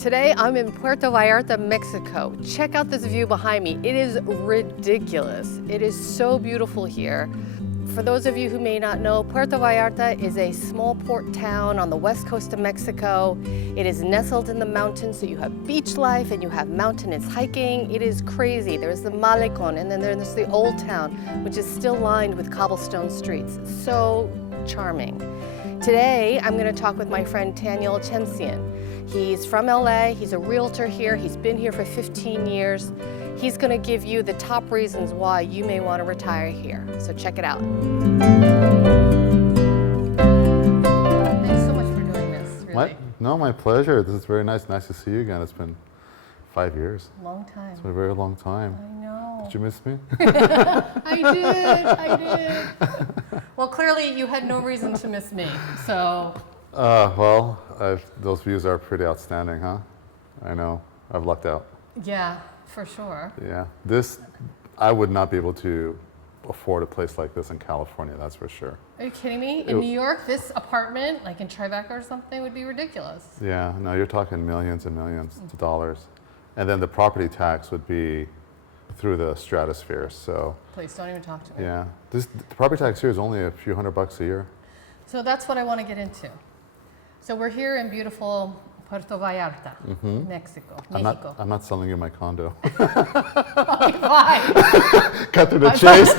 Today I'm in Puerto Vallarta, Mexico. Check out this view behind me. It is ridiculous. It is so beautiful here. For those of you who may not know, Puerto Vallarta is a small port town on the west coast of Mexico. It is nestled in the mountains, so you have beach life and you have mountainous hiking. It is crazy. There's the Malecon, and then there's the old town, which is still lined with cobblestone streets. So charming. Today, I'm going to talk with my friend Taniel Chemsian. He's from LA, he's a realtor here, he's been here for 15 years. He's going to give you the top reasons why you may want to retire here. So check it out. Thanks so much for doing this, really. My pleasure. This is very nice. Nice to see you again. It's been 5 years. Long time. It's been a very long time. I know. Did you miss me? I did. Well, clearly you had no reason to miss me, so. Those views are pretty outstanding, huh? I know. I've lucked out. Yeah, for sure. Yeah. I would not be able to afford a place like this in California, that's for sure. Are you kidding me? In New York, this apartment, like in Tribeca or something, would be ridiculous. Yeah, no, you're talking millions and millions of dollars. And then the property tax would be through the stratosphere, so. Please don't even talk to me. Yeah, the property tax here is only a few $100 a year. So that's what I want to get into. So we're here in beautiful Puerto Vallarta, Mexico. I'm not selling you my condo. Okay, fine. Cut through the chase.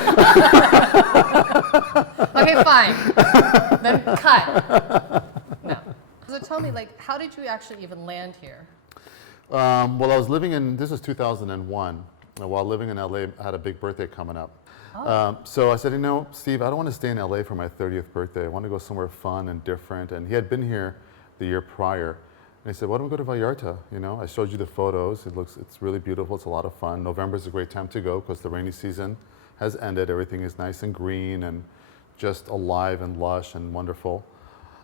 Okay, fine. Then cut. No. So tell me, how did you actually even land here? I was living this is 2001. While living in LA, I had a big birthday coming up. Oh. So I said, Steve, I don't want to stay in LA for my 30th birthday. I want to go somewhere fun and different. And he had been here the year prior. And he said, why don't we go to Vallarta? I showed you the photos. It's really beautiful. It's a lot of fun. November is a great time to go because the rainy season has ended. Everything is nice and green and just alive and lush and wonderful.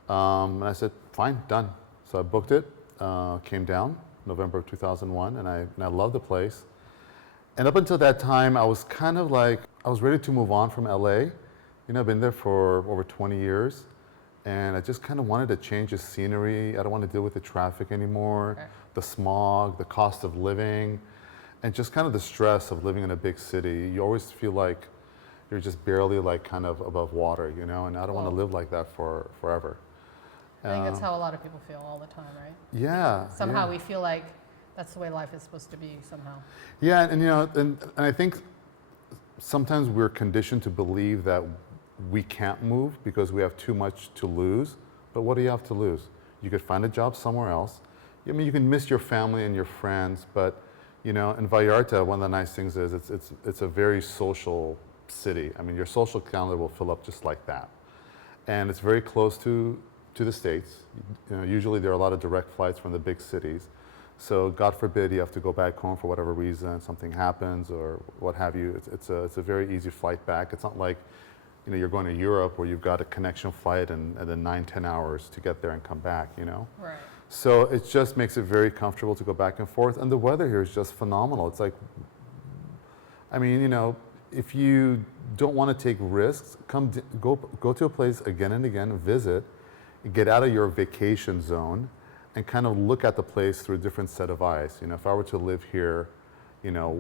And I said, fine, done. So I booked it, came down November of 2001, and I loved the place. And up until that time, I was kind of I was ready to move on from LA. I've been there for over 20 years. And I just kind of wanted to change the scenery. I don't want to deal with the traffic anymore, okay. The smog, the cost of living, and just kind of the stress of living in a big city. You always feel like you're just barely kind of above water, and I don't want to live like that forever. I think that's how a lot of people feel all the time, right? Yeah. Somehow we feel like that's the way life is supposed to be somehow. Yeah, and I think sometimes we're conditioned to believe that we can't move because we have too much to lose. But what do you have to lose? You could find a job somewhere else. I mean, you can miss your family and your friends, but in Vallarta, one of the nice things is it's a very social city. I mean, your social calendar will fill up just like that, and it's very close to the States. Usually there are a lot of direct flights from the big cities. So God forbid you have to go back home for whatever reason, something happens or what have you. It's a very easy flight back. It's not like you're going to Europe where you've got a connection flight and then 9-10 hours to get there and come back, Right. So it just makes it very comfortable to go back and forth. And the weather here is just phenomenal. It's if you don't want to take risks, go to a place again and again, visit, get out of your vacation zone and kind of look at the place through a different set of eyes. If I were to live here,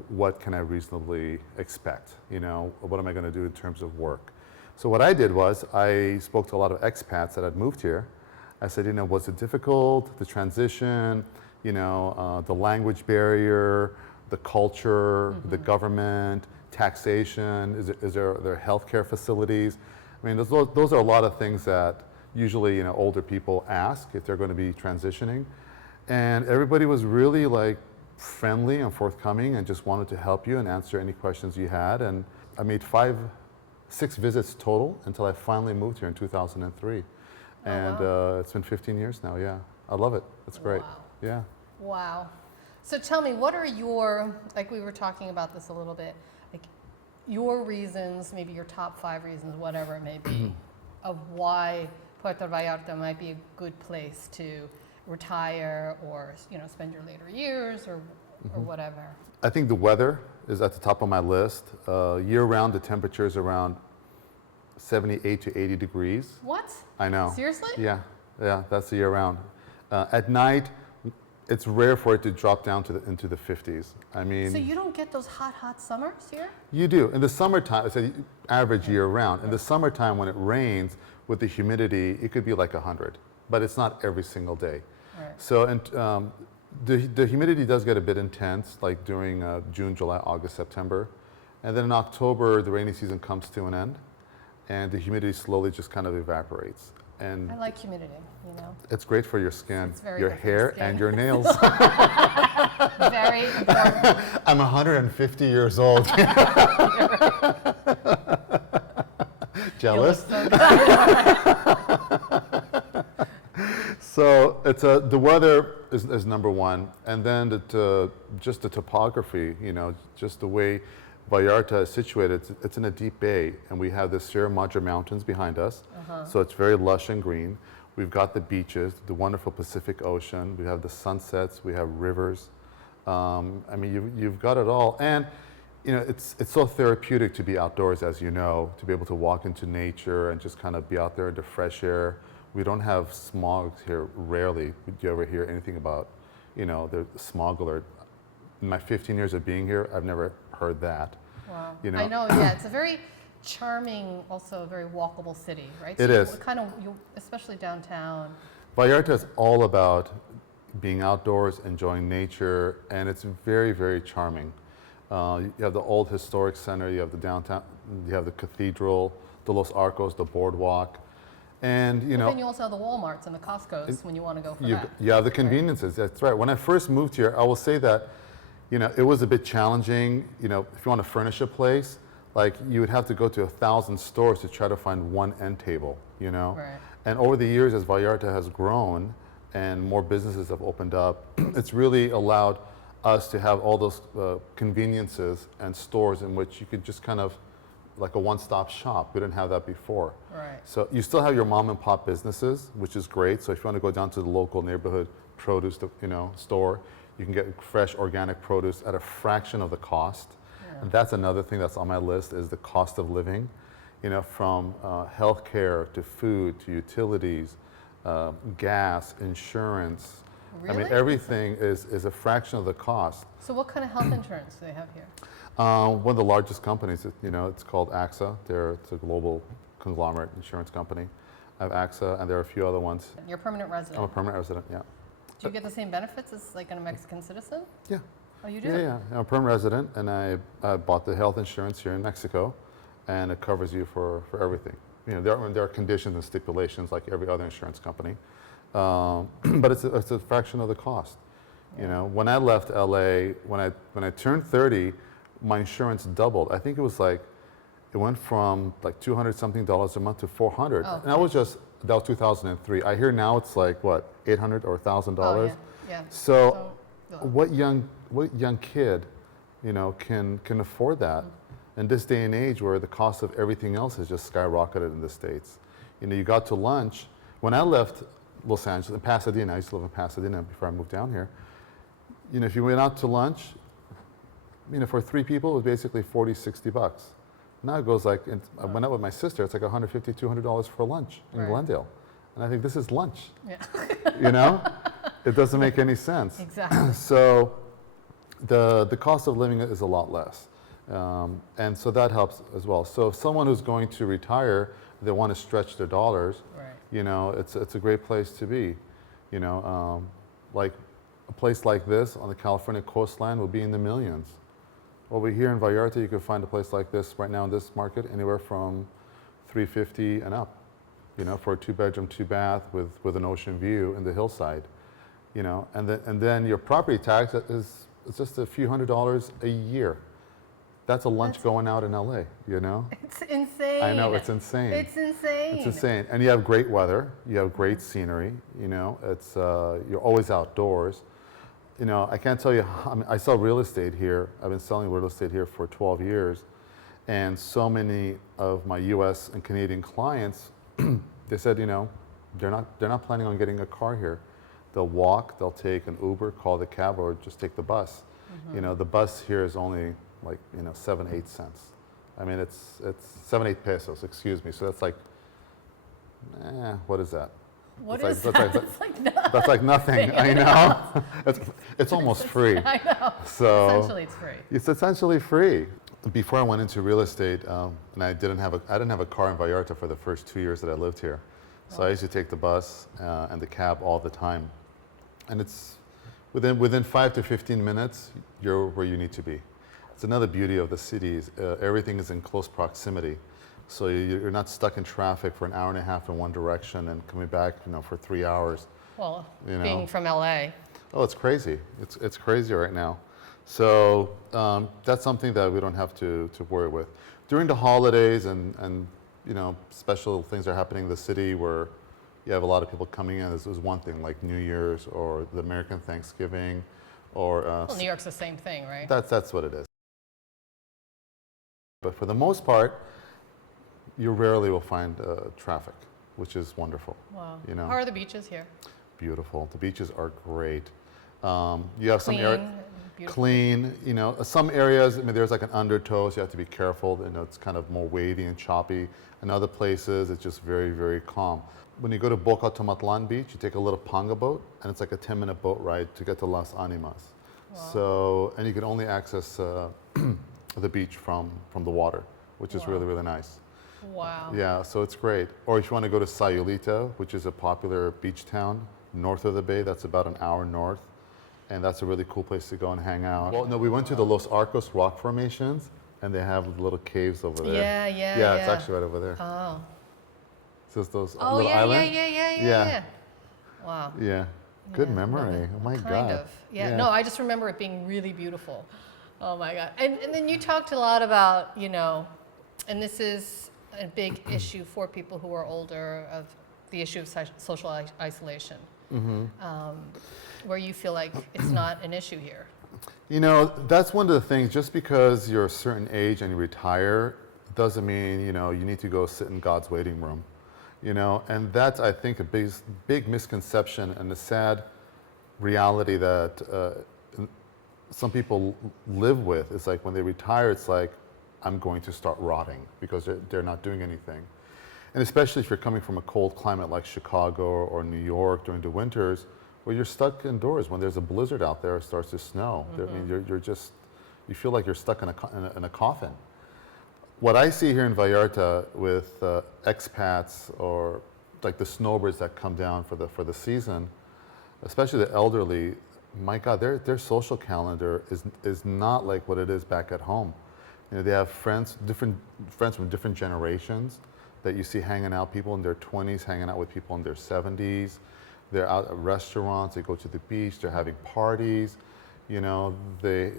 what can I reasonably expect? What am I going to do in terms of work? So what I did was I spoke to a lot of expats that had moved here. I said, was it difficult, the transition, the language barrier, the culture, the government, taxation, is there healthcare facilities? I mean, those are a lot of things that usually older people ask if they're going to be transitioning. And everybody was really friendly and forthcoming and just wanted to help you and answer any questions you had. And I made 6 visits total until I finally moved here in 2003. Oh, and wow. It's been 15 years now, yeah. I love it. It's great. Wow. Yeah. Wow. So tell me, what are your, we were talking about this a little bit, your reasons, maybe your top 5 reasons, whatever it may be, of why Puerto Vallarta might be a good place to retire or spend your later years or whatever? I think the weather is at the top of my list. Year-round, the temperature is around 78 to 80 degrees. What? I know. Seriously? Yeah, that's the year-round. At night, it's rare for it to drop down into the 50s. I mean, So you don't get those hot summers here? you do. In the summertime, it's an average year round. In the summertime, when it rains, with the humidity, it could be like 100, but it's not every single day. Right. So, and the humidity does get a bit intense, like during June, July, August, September. And then in October, the rainy season comes to an end, and the humidity slowly just kind of evaporates. And I like humidity, you know. it's great for your skin, It's very your good for your hair, skin. and your nails. Very important. I'm 150 years old. Jealous? You look so good. So it's the weather is number one, and then just the topography. You know, just the way Vallarta is situated. It's in a deep bay, and we have the Sierra Madre Mountains behind us. So it's very lush and green. We've got the beaches, the wonderful Pacific Ocean. We have the sunsets. We have rivers. I mean, you've got it all, and you know, it's so therapeutic to be outdoors, as you know, to be able to walk into nature and just kind of be out there in the fresh air. We don't have smog here, rarely. Do you ever hear anything about, you know, the smog alert? In my 15 years of being here, I've never heard that. Wow. You know? I know, yeah. It's a very charming, also a very walkable city, right? It is. Kind of, especially downtown. Vallarta is all about being outdoors, enjoying nature, and it's very, very charming. You have the old historic center, you have the downtown, you have the cathedral, the Los Arcos, the boardwalk, and you But know. then you also have the Walmarts and the Costco's when you want to go for that. You have the conveniences. That's right. When I first moved here, I will say that, you know, it was a bit challenging. You know, if you want to furnish a place, like you would have to go to 1,000 stores to try to find one end table. You know, Right. and over the years, as Vallarta has grown and more businesses have opened up, it's really allowed us to have all those conveniences and stores in which you could just kind of like a one-stop shop. We didn't have that before. Right. So you still have your mom and pop businesses, which is great. So if you want to go down to the local neighborhood produce, store, you can get fresh organic produce at a fraction of the cost. Yeah. And that's another thing that's on my list is the cost of living. You know, from healthcare to food to utilities, gas, insurance. Really? I mean, everything is a fraction of the cost. So what kind of health insurance do they have here? One of the largest companies, you know, it's called AXA. It's a global conglomerate insurance company. I have AXA, and there are a few other ones. You're a permanent resident. I'm a permanent resident, yeah. Do you get the same benefits as like a Mexican citizen? Yeah. Oh, you do? Yeah. I'm a permanent resident, and I bought the health insurance here in Mexico, and it covers you for everything. You know, there are conditions and stipulations like every other insurance company, but it's a fraction of the cost. You know, when I left LA, when I turned 30, my insurance doubled. I think it was like, it went from like $200-something a month to $400. Oh. And that was 2003. I hear now it's like, what, $800 or $1,000? Oh, yeah. So So, what young kid, you know, can afford that in this day and age where the cost of everything else has just skyrocketed in the States? You know, you got to lunch. When I left Los Angeles, in Pasadena, I used to live in Pasadena before I moved down here. You know, if you went out to lunch, you know, for 3 people, it was basically $40-$60. Now it goes like, I went out with my sister, it's like $150-$200 for lunch in Right. Glendale. And I think this is lunch, Yeah. you know? It doesn't make any sense. Exactly. So the cost of living is a lot less. And so that helps as well. So if someone who's going to retire, they want to stretch their dollars, Right. you know, it's a great place to be. You know, like a place like this on the California coastline will be in the millions. Over here in Vallarta, you can find a place like this right now in this market anywhere from $350 and up, you know, for a 2-bedroom, 2-bath with an ocean view in the hillside, you know, and then your property tax is just a few $100s a year. That's a lunch going out in LA, you know? It's insane. I know, it's insane. It's insane. It's insane. And you have great weather, you have great scenery, you know, it's, you're always outdoors. You know, I can't tell you, I mean, I sell real estate here. I've been selling real estate here for 12 years. And so many of my US and Canadian clients, they said, you know, they're not planning on getting a car here. They'll walk, they'll take an Uber, call the cab, or just take the bus. You know, the bus here is only like, you know, 7-8 cents. I mean, it's 7-8 pesos, excuse me. So that's like, what is that? What It's is like- that? it's like- It's like That's like nothing, I know. It's almost free. I know. So Essentially, it's free. it's essentially free. Before I went into real estate, and I didn't have a car in Vallarta for the first 2 years that I lived here. So I used to take the bus and the cab all the time. And it's within 5 to 15 minutes, you're where you need to be. It's another beauty of the city is everything is in close proximity. So you're not stuck in traffic for an hour and a half in one direction and coming back, for 3 hours. Well, You know. being from LA. Oh, it's crazy. It's crazy right now. So that's something that we don't have to worry with. During the holidays and special things are happening in the city where you have a lot of people coming in. This is one thing, like New Year's or the American Thanksgiving, or Well, New York's the same thing, right? that's what it is. But for the most part, you rarely will find traffic, which is wonderful. Wow. You know. How are the beaches here? Beautiful. The beaches are great. You have some Clean, beautiful. clean. Some areas. I mean, there's like an undertow, so you have to be careful. It's kind of more wavy and choppy. In other places, it's just very, very calm. When you go to Boca Tomatlan Beach, you take a little panga boat, and it's like a 10-minute boat ride to get to Las Animas. Wow. So, and you can only access the beach from the water, which is really, really nice. Wow. Yeah, so it's great. Or if you want to go to Sayulita, which is a popular beach town north of the bay, that's about an hour north. And that's a really cool place to go and hang out. Well, no, we went to the Los Arcos rock formations, and they have little caves over there. Yeah. It's actually right over there. Oh. So it's those Oh, little yeah, islands. yeah. Wow. Yeah. Good Yeah, memory. Oh my kind God. of. Yeah. No, I just remember it being really beautiful. Oh my God. And then you talked a lot about, and this is a big issue for people who are older, of the issue of social isolation, where you feel like it's not an issue here. That's one of the things. Just because you're a certain age and you retire doesn't mean, you need to go sit in God's waiting room. And that's, I think, a big misconception and a sad reality that some people live with. It's like when they retire, it's like, I'm going to start rotting because they're not doing anything. And especially if you're coming from a cold climate like Chicago or New York during the winters, where you're stuck indoors. When there's a blizzard out there, it starts to snow. I mean, you feel like you're stuck in a coffin. What I see here in Vallarta with expats or like the snowbirds that come down for the season, especially the elderly, my God, their social calendar is not like what it is back at home. They have different friends from different generations that you see hanging out, people in their 20s hanging out with people in their 70s. They're out at restaurants, they go to the beach, they're having parties. They're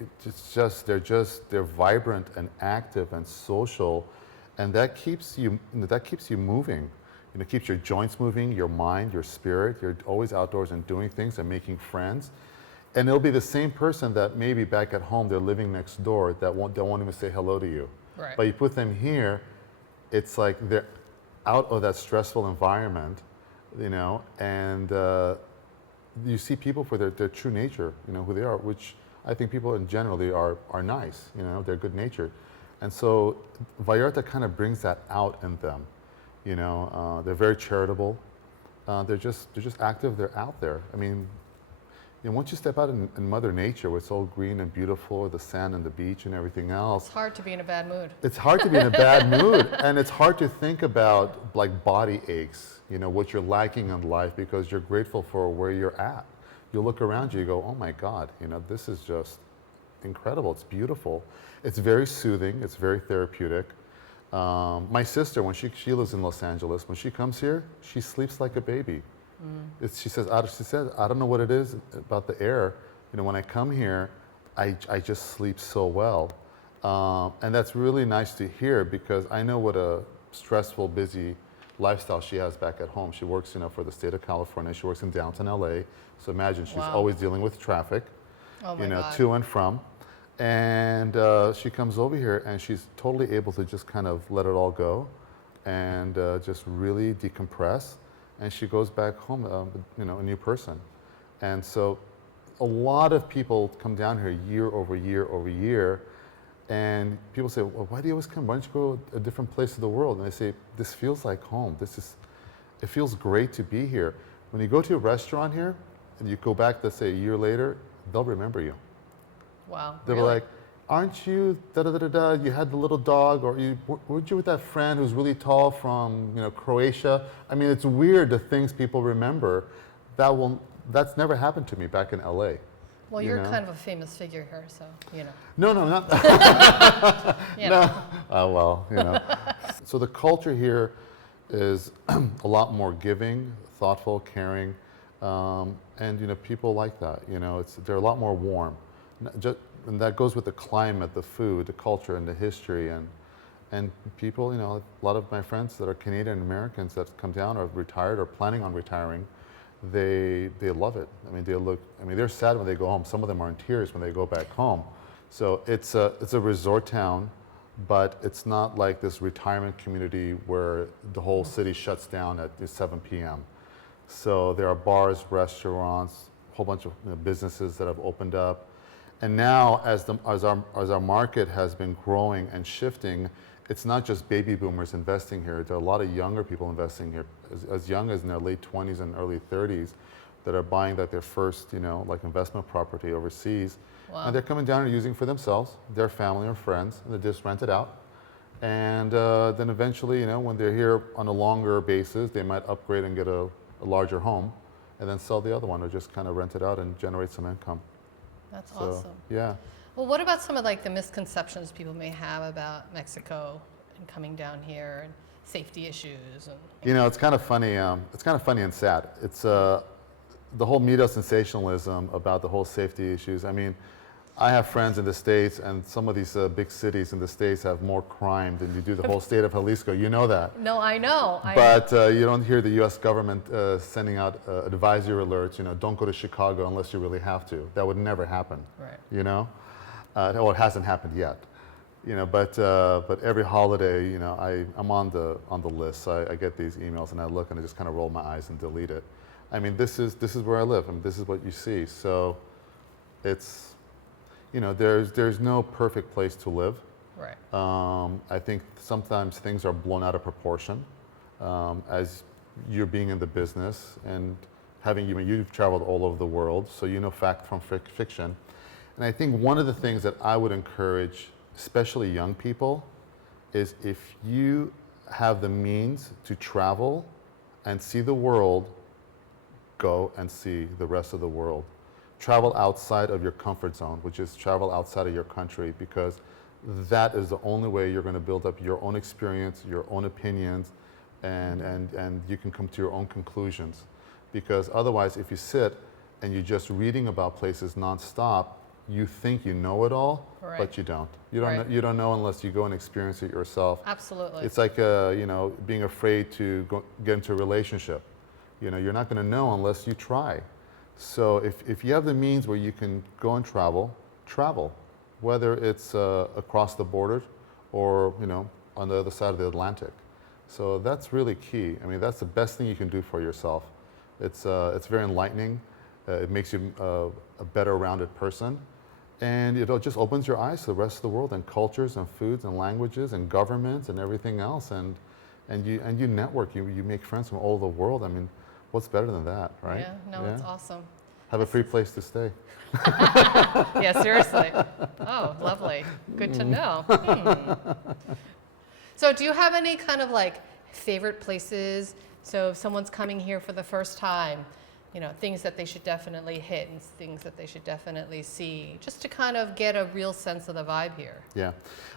vibrant and active and social, and that keeps you moving. It keeps your joints moving, your mind, your spirit. You're always outdoors and doing things and making friends. And it'll be the same person that maybe back at home they're living next door that won't even say hello to you. Right. But you put them here, it's like they're out of that stressful environment, and you see people for their true nature, who they are, which I think people in generally are nice, they're good natured. And so Vallarta kind of brings that out in them, they're very charitable, they're just active, they're out there. I mean, once you step out in Mother Nature, where it's all green and beautiful, the sand and the beach and everything else. It's hard to be in a bad mood. It's hard to be in a bad mood, and it's hard to think about like body aches, what you're lacking in life, because you're grateful for where you're at. You look around you, you go, oh my God, this is just incredible. It's beautiful. It's very soothing. It's very therapeutic. My sister, when she lives in Los Angeles, when she comes here, she sleeps like a baby. She said, I don't know what it is about the air. When I come here, I just sleep so well. And that's really nice to hear, because I know what a stressful, busy lifestyle she has back at home. She works, for the state of California. She works in downtown LA. So imagine she's always dealing with traffic, God. to and from. And she comes over here and she's totally able to just kind of let it all go and just really decompress. And she goes back home, a new person. And so a lot of people come down here year over year over year, and people say, well, why do you always come? Why don't you go to a different place of the world? And I say, this feels like home. It feels great to be here. When you go to a restaurant here and you go back, let's say a year later, they'll remember you. Wow. They'll be like, aren't you da da da da da? You had the little dog, or weren't you with that friend who's really tall from Croatia? I mean, it's weird the things people remember. That's never happened to me back in LA. Well, you're kind of a famous figure here, so No, not. No. Oh well, So the culture here is a lot more giving, thoughtful, caring, and people like that. They're a lot more warm. And that goes with the climate, the food, the culture, and the history, and people. A lot of my friends that are Canadian Americans that come down or retired or planning on retiring, they love it. I mean, they're sad when they go home. Some of them are in tears when they go back home. So it's a resort town, but it's not like this retirement community where the whole city shuts down at 7 p.m. So there are bars, restaurants, a whole bunch of businesses that have opened up. And now, as our market has been growing and shifting, it's not just baby boomers investing here. There are a lot of younger people investing here, as young as in their late 20s and early 30s, that are buying their first, investment property overseas. Wow. And they're coming down and using for themselves, their family or friends, and they just rent it out. And then eventually, when they're here on a longer basis, they might upgrade and get a larger home, and then sell the other one, or just kind of rent it out and generate some income. That's awesome. Yeah. Well, what about some of the misconceptions people may have about Mexico and coming down here, and safety issues? And it's kind of funny. It's kind of funny and sad. It's the whole media sensationalism about the whole safety issues. I mean, I have friends in the States, and some of these big cities in the States have more crime than you do the whole state of Jalisco. You know that. No, I know. But you don't hear the U.S. government sending out advisory alerts, don't go to Chicago unless you really have to. That would never happen. Right. Well, it hasn't happened yet. But every holiday, I'm on the list. So I get these emails, and I look, and I just kind of roll my eyes and delete it. I mean, this is where I live. I mean, this is what you see. So it's, there's no perfect place to live. Right. I think sometimes things are blown out of proportion as you're being in the business and you've traveled all over the world, so you know fact from fiction. And I think one of the things that I would encourage, especially young people, is if you have the means to travel and see the world, go and see the rest of the world. Travel outside of your comfort zone, which is travel outside of your country, because that is the only way you're going to build up your own experience, your own opinions, and you can come to your own conclusions. Because otherwise, if you sit and you're just reading about places nonstop, you think you know it all, right. But you don't. You don't know unless you go and experience it yourself. Absolutely. It's like being afraid to get into a relationship. You're not going to know unless you try. So if you have the means where you can go and travel, whether it's across the border or on the other side of the Atlantic. So that's really key. I mean, that's the best thing you can do for yourself. It's very enlightening. It makes you a better rounded person, and it just opens your eyes to the rest of the world and cultures and foods and languages and governments and everything else. And you network. You make friends from all over the world. I mean, what's better than that, right? Yeah, it's awesome. Have a free place to stay. Yeah, seriously. Oh, lovely. Good to know. So do you have any kind of favorite places? So if someone's coming here for the first time, things that they should definitely hit and things that they should definitely see, just to kind of get a real sense of the vibe here. Yeah.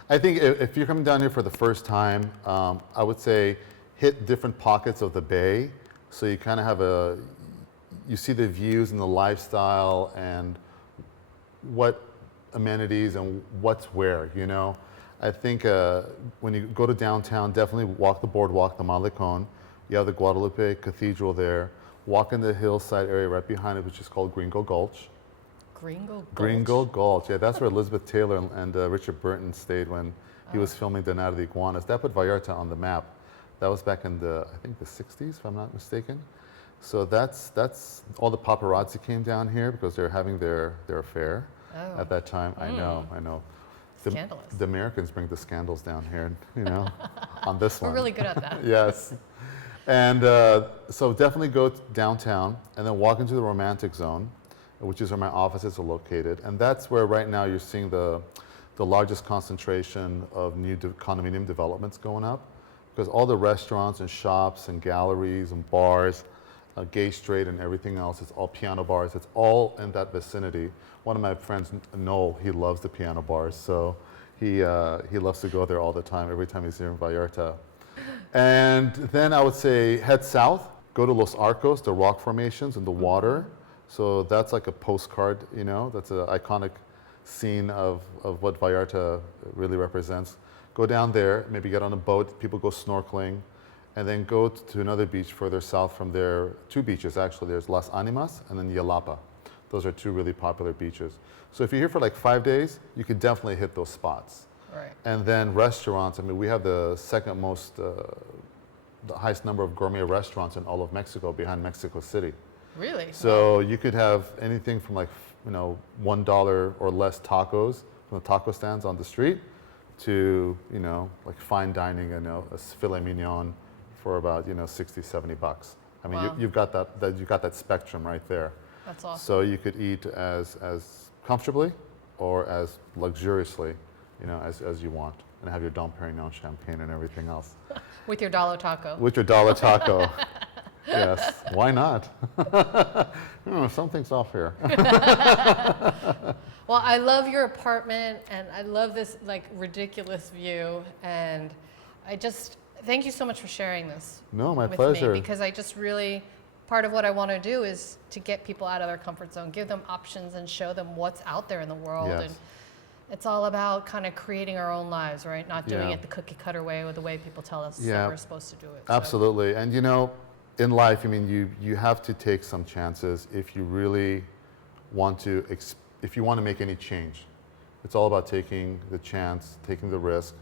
I think if you're coming down here for the first time, I would say hit different pockets of the bay. So you kind of have you see the views and the lifestyle and what amenities and what's where, I think when you go to downtown, definitely walk the boardwalk, the Malecon. You have the Guadalupe Cathedral there. Walk in the hillside area right behind it, which is called Gringo Gulch. Gringo Gulch, yeah, that's where Elizabeth Taylor and Richard Burton stayed when he was filming The Night of the Iguanas. That put Vallarta on the map. That was back in the 60s, if I'm not mistaken. So that's all the paparazzi came down here because they're having their affair at that time. I know. Scandalous. The Americans bring the scandals down here, on this one. We're really good at that. Yes. And so definitely go downtown and then walk into the romantic zone, which is where my offices are located. And that's where right now you're seeing the largest concentration of new condominium developments going up, because all the restaurants and shops and galleries and bars, Gay Straight and everything else, it's all piano bars. It's all in that vicinity. One of my friends, Noel, he loves the piano bars, so he loves to go there all the time, every time he's here in Vallarta. And then I would say head south, go to Los Arcos, the rock formations and the water. So that's like a postcard, you know, that's an iconic scene of what Vallarta really represents. Go down there, maybe get on a boat, people go snorkeling, and then go to another beach further south from there. Two beaches actually, there's Las Animas and then Yelapa. Those are two really popular beaches. So if you're here for like 5 days, you could definitely hit those spots. Right. And then restaurants, I mean, we have the second most, the highest number of gourmet restaurants in all of Mexico, behind Mexico City. Really? So you could have anything from like, you know, $1 or less tacos from the taco stands on the street to, you know, like fine dining, you know, a filet mignon for about, you know, 60, 70 bucks. I mean, Wow. you've got that spectrum right there. That's awesome. So you could eat as comfortably or as luxuriously, you know, as you want, and have your Dom Perignon champagne and everything else. With your dollar taco. With your dollar taco. Yes, why not? Something's off here. Well, I love your apartment, and I love this like ridiculous view, and I just thank you so much for sharing this. No, my with pleasure. Me, because I just really, part of what I want to do is to get people out of their comfort zone, give them options, and show them what's out there in the world. Yes. And it's all about kind of creating our own lives, right? Not doing Yeah. it the cookie cutter way or the way people tell us Yeah. that we're supposed to do it. So- Absolutely. And you know, in life, I mean, you have to take some chances if you really want to, if you want to make any change. It's all about taking the chance, taking the risk.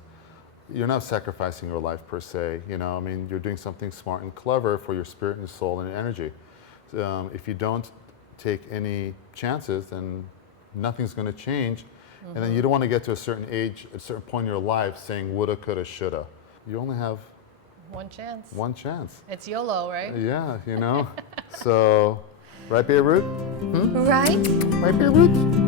You're not sacrificing your life per se, you know, I mean, you're doing something smart and clever for your spirit and your soul and your energy. If you don't take any chances, then nothing's going to change. And then you don't want to get to a certain age, a certain point in your life saying woulda, coulda, shoulda. You only have One chance. one chance. It's YOLO, right? Yeah, you know. So, right, Beirut? Right? Right, Beirut?